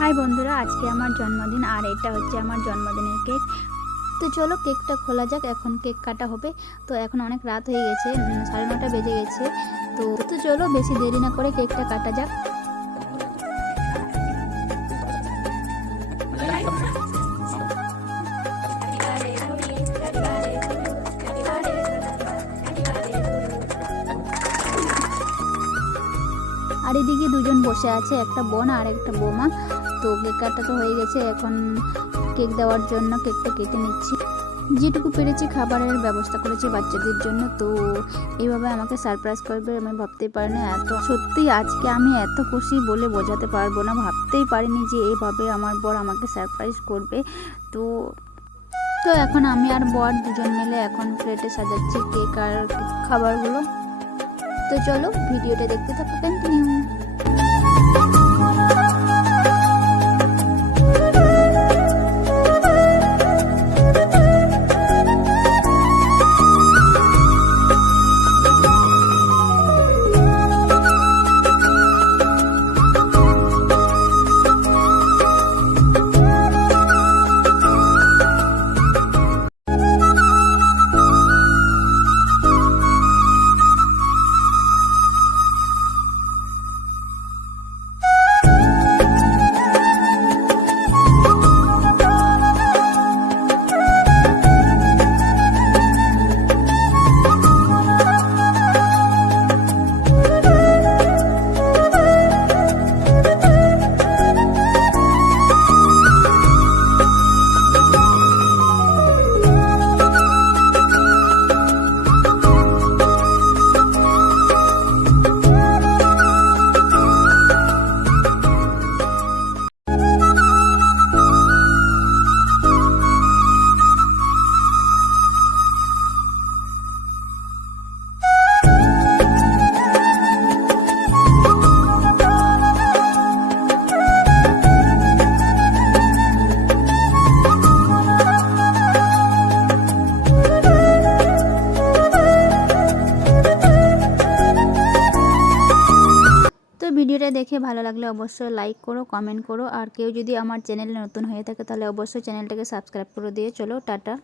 High বন্ধুরা, আজকে আমার জন্মদিন আর এটা হচ্ছে আমার জন্মদিনের কেক। তো চলো কেকটা খোলা যাক, এখন কেক কাটা হবে। তো এখন অনেক রাত হয়ে গেছে সাড়ে নটা বেজে গেছে। তো তো চলো বেশি দেরি না করে কেকটা কাটা যাক। আর এদিকে দুজন বসে আছে, একটা বোন আর একটা বৌমা। তো কেক কাটা তো হয়ে গেছে, এখন কেক দেওয়ার জন্য কেকটা কেটে নিচ্ছি। যেটুকু পেরেছি খাবারের ব্যবস্থা করেছি বাচ্চাদের জন্য, তো এইভাবে আমাকে সারপ্রাইজ করবে আমি ভাবতেই পারিনি। এত সত্যি আজকে আমি এত খুশি বলে বোঝাতে পারব না, ভাবতেই পারিনি যে এইভাবে আমার বর আমাকে সারপ্রাইজ করবে। তো তো এখন আমি আর বর দুজন মিলে এখন প্লেটে সাজাচ্ছি কেক আর খাবারগুলো। তো চলো, ভিডিওটা দেখতে থাকো কন্টিনিউ ভিডিওটা দেখে ভালো লাগলে অবশ্যই লাইক করো কমেন্ট করো। আর কেউ যদি আমার চ্যানেলে নতুন হয়ে থাকে, তাহলে অবশ্যই চ্যানেলটাকে সাবস্ক্রাইব করে দিয়ে চলো, টাটা।